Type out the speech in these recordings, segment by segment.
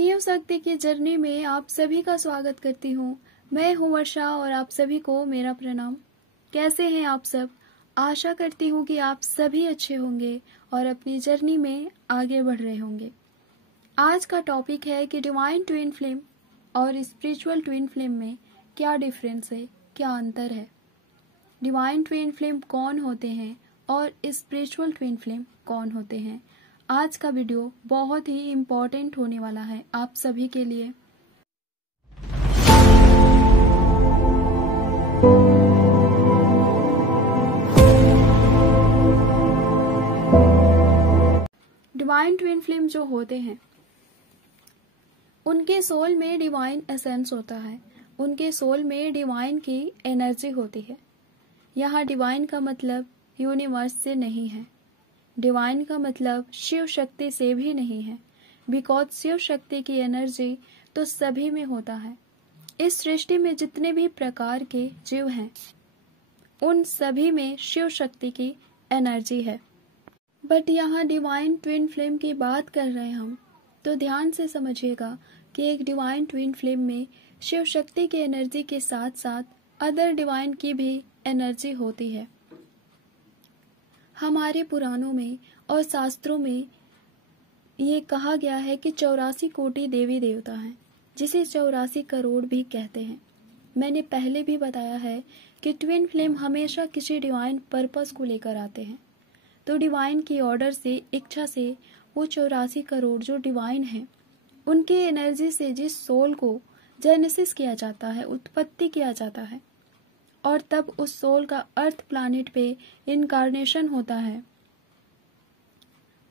शिव शक्ति की जर्नी में आप सभी का स्वागत करती हूँ। मैं हूँ वर्षा और आप सभी को मेरा प्रणाम। कैसे हैं आप सब? आशा करती हूँ कि आप सभी अच्छे होंगे और अपनी जर्नी में आगे बढ़ रहे होंगे। आज का टॉपिक है कि डिवाइन ट्विन फ्लेम और स्पिरिचुअल ट्विन फ्लेम में क्या डिफरेंस है, क्या अंतर है। डिवाइन ट्विन फ्लेम कौन होते हैं और स्पिरिचुअल ट्विन फ्लेम कौन होते हैं। आज का वीडियो बहुत ही इम्पोर्टेंट होने वाला है आप सभी के लिए। डिवाइन ट्विन फ्लेम जो होते हैं उनके सोल में डिवाइन एसेंस होता है, उनके सोल में डिवाइन की एनर्जी होती है। यहाँ डिवाइन का मतलब यूनिवर्स से नहीं है, डिवाइन का मतलब शिव शक्ति से भी नहीं है, बिकॉज शिव शक्ति की एनर्जी तो सभी में होता है। इस सृष्टि में जितने भी प्रकार के जीव हैं उन सभी में शिव शक्ति की एनर्जी है। बट यहाँ डिवाइन ट्विन फ्लेम की बात कर रहे हैं हम, तो ध्यान से समझिएगा कि एक डिवाइन ट्विन फ्लेम में शिव शक्ति की एनर्जी के साथ साथ अदर डिवाइन की भी एनर्जी होती है। हमारे पुराणों में और शास्त्रों में ये कहा गया है कि 84 कोटि देवी देवता हैं, जिसे 84 करोड़ भी कहते हैं। मैंने पहले भी बताया है कि ट्विन फ्लेम हमेशा किसी डिवाइन पर्पस को लेकर आते हैं। तो डिवाइन की ऑर्डर से, इच्छा से वो 84 करोड़ जो डिवाइन हैं उनकी एनर्जी से जिस सोल को जेनेसिस किया जाता है, उत्पत्ति किया जाता है, और तब उस सोल का अर्थ प्लैनेट पे इनकार्नेशन होता है।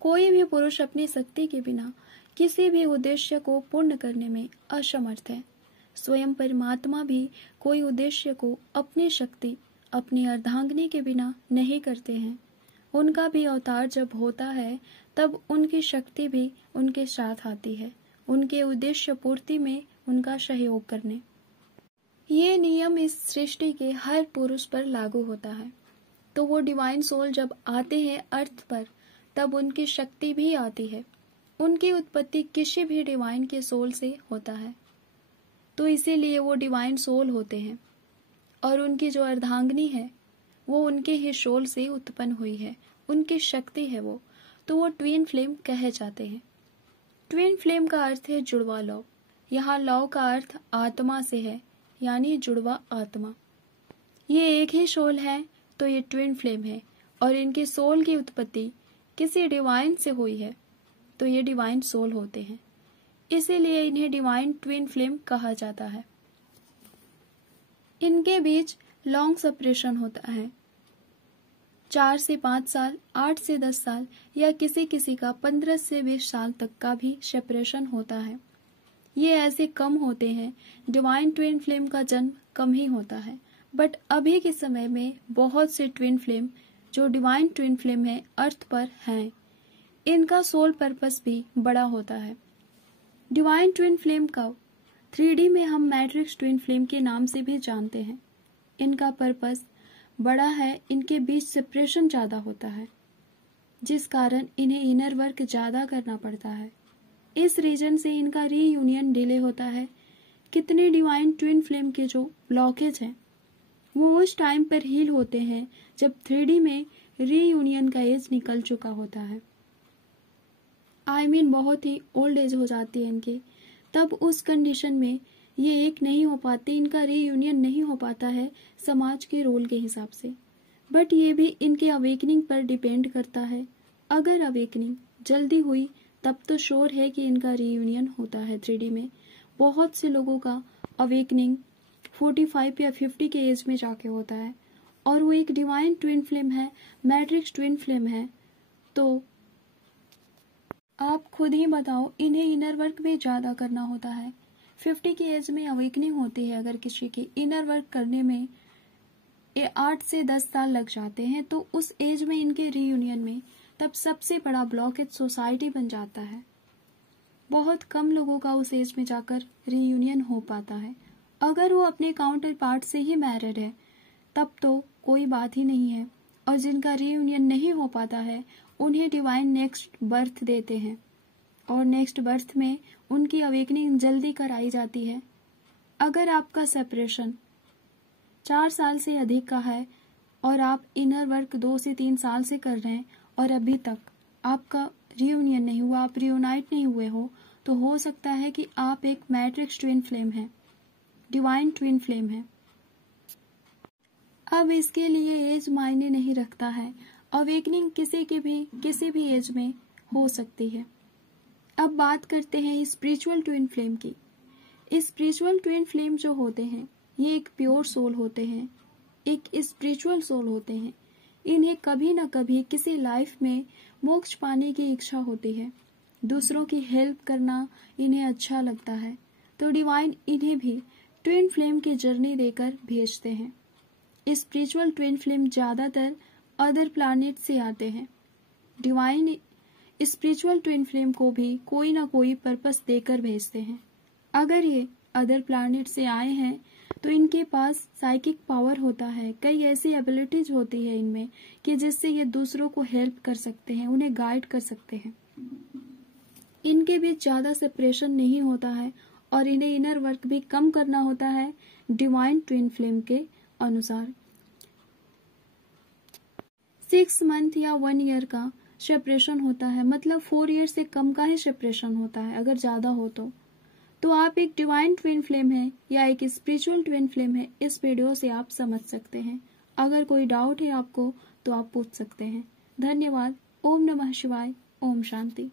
कोई भी पुरुष अपनी शक्ति के बिना किसी भी उद्देश्य को पूर्ण करने में असमर्थ है। स्वयं परमात्मा भी कोई उद्देश्य को अपनी शक्ति, अपनी अर्धांगिनी के बिना नहीं करते हैं। उनका भी अवतार जब होता है तब उनकी शक्ति भी उनके साथ आती है, उनके उद्देश्य पूर्ति में उनका सहयोग करने। ये नियम इस सृष्टि के हर पुरुष पर लागू होता है। तो वो डिवाइन सोल जब आते हैं अर्थ पर तब उनकी शक्ति भी आती है। उनकी उत्पत्ति किसी भी डिवाइन के सोल से होता है, तो इसीलिए वो डिवाइन सोल होते हैं। और उनकी जो अर्धांगिनी है वो उनके ही सोल से उत्पन्न हुई है, उनकी शक्ति है वो, तो वो ट्विन फ्लेम कहे जाते हैं। ट्विन फ्लेम का अर्थ है जुड़वा लव। यहाँ लव का अर्थ आत्मा से है, यानी जुड़वा आत्मा। ये एक ही सोल है तो ये ट्विन फ्लेम है, और इनके सोल की उत्पत्ति किसी डिवाइन से हुई है तो ये डिवाइन सोल होते हैं। इसीलिए इन्हें डिवाइन ट्विन फ्लेम कहा जाता है। इनके बीच लॉन्ग सेपरेशन होता है, 4 से 5 साल, 8 से 10 साल या किसी किसी का 15 से 20 साल तक का भी सेपरेशन होता है। ये ऐसे कम होते हैं, डिवाइन ट्विन फ्लेम का जन्म कम ही होता है। बट अभी के समय में बहुत से ट्विन फ्लेम जो डिवाइन ट्विन फ्लेम है अर्थ पर हैं, इनका सोल पर्पस भी बड़ा होता है। डिवाइन ट्विन फ्लेम का 3D में हम मैट्रिक्स ट्विन फ्लेम के नाम से भी जानते हैं। इनका पर्पस बड़ा है, इनके बीच सेपरेशन ज्यादा होता है, जिस कारण इन्हें इनर वर्क ज्यादा करना पड़ता है। इस रीजन से इनका रीयूनियन डिले होता है। कितने डिवाइन ट्विन फ्लेम के जो ब्लॉकेज हैं वो उस टाइम पर हील होते हैं जब 3D में रीयूनियन का एज निकल चुका होता है। बहुत ही ओल्ड एज हो जाती है इनकी। तब उस कंडीशन में ये एक नहीं हो पाते, इनका रीयूनियन नहीं हो पाता है समाज के रोल के हिसाब से। बट ये भी इनके अवेकनिंग पर डिपेंड करता है। अगर अवेकनिंग जल्दी हुई तब तो श्योर है कि इनका रीयूनियन होता है 3D में। बहुत से लोगों का अवेकनिंग 45 या 50 के एज में जाके होता है, और वो एक डिवाइन ट्विन फ्लेम है, मैट्रिक्स ट्विन फ्लेम है। तो आप खुद ही बताओ, इन्हें इनर वर्क भी ज्यादा करना होता है। 50 की एज में अवेकनिंग होती है, अगर किसी की इनर वर्क करने में 8 से 10 साल लग जाते हैं, तो उस एज में इनके रीयूनियन में तब सबसे बड़ा ब्लॉकेज सोसाइटी बन जाता है। बहुत कम लोगों का उस एज में जाकर रीयूनियन हो पाता है। अगर वो अपने काउंटर पार्ट से ही मैरिड है तब तो कोई बात ही नहीं है, और जिनका रीयूनियन नहीं हो पाता है उन्हें डिवाइन नेक्स्ट बर्थ देते हैं और नेक्स्ट बर्थ में उनकी अवेकनिंग जल्दी कराई जाती है। अगर आपका सेपरेशन 4 साल से अधिक का है और आप इनर वर्क 2 से 3 साल से कर रहे हैं और अभी तक आपका रियूनियन नहीं हुआ, आप रियूनाइट नहीं हुए तो हो सकता है कि आप एक मैट्रिक्स ट्विन फ्लेम हैं, डिवाइन ट्विन फ्लेम है। अब इसके लिए एज मायने नहीं रखता है, अवेकनिंग किसी भी एज में हो सकती है। अब बात करते हैं स्पिरिचुअल ट्विन फ्लेम की। स्पिरिचुअल ट्विन फ्लेम जो होते हैं ये एक प्योर सोल होते हैं, एक स्पिरिचुअल सोल होते हैं। इन्हें कभी न कभी किसी लाइफ में मोक्ष पाने की इच्छा होती है, दूसरों की हेल्प करना इन्हें अच्छा लगता है, तो डिवाइन इन्हें भी ट्विन फ्लेम की जर्नी देकर भेजते हैं। स्पिरिचुअल ट्विन फ्लेम ज्यादातर अदर प्लैनेट से आते हैं। डिवाइन स्पिरिचुअल ट्विन फ्लेम को भी कोई ना कोई पर्पस देकर भेजते हैं। अगर ये अदर प्लैनेट से आए हैं तो इनके पास साइकिक पावर होता है, कई ऐसी एबिलिटीज होती है इनमें कि जिससे ये दूसरों को हेल्प कर सकते हैं, उन्हें गाइड कर सकते हैं। इनके बीच ज्यादा सेपरेशन नहीं होता है और इन्हें इनर वर्क भी कम करना होता है डिवाइन ट्विन फ्लेम के अनुसार। 6 मंथ या 1 ईयर का सेपरेशन होता है, मतलब 4 ईयर से कम का ही सेपरेशन होता है अगर ज्यादा हो तो आप एक डिवाइन ट्विन फ्लेम है या एक स्पिरिचुअल ट्विन फ्लेम है, इस वीडियो से आप समझ सकते हैं। अगर कोई डाउट है आपको तो आप पूछ सकते हैं। धन्यवाद। ओम नमः शिवाय। ओम शांति।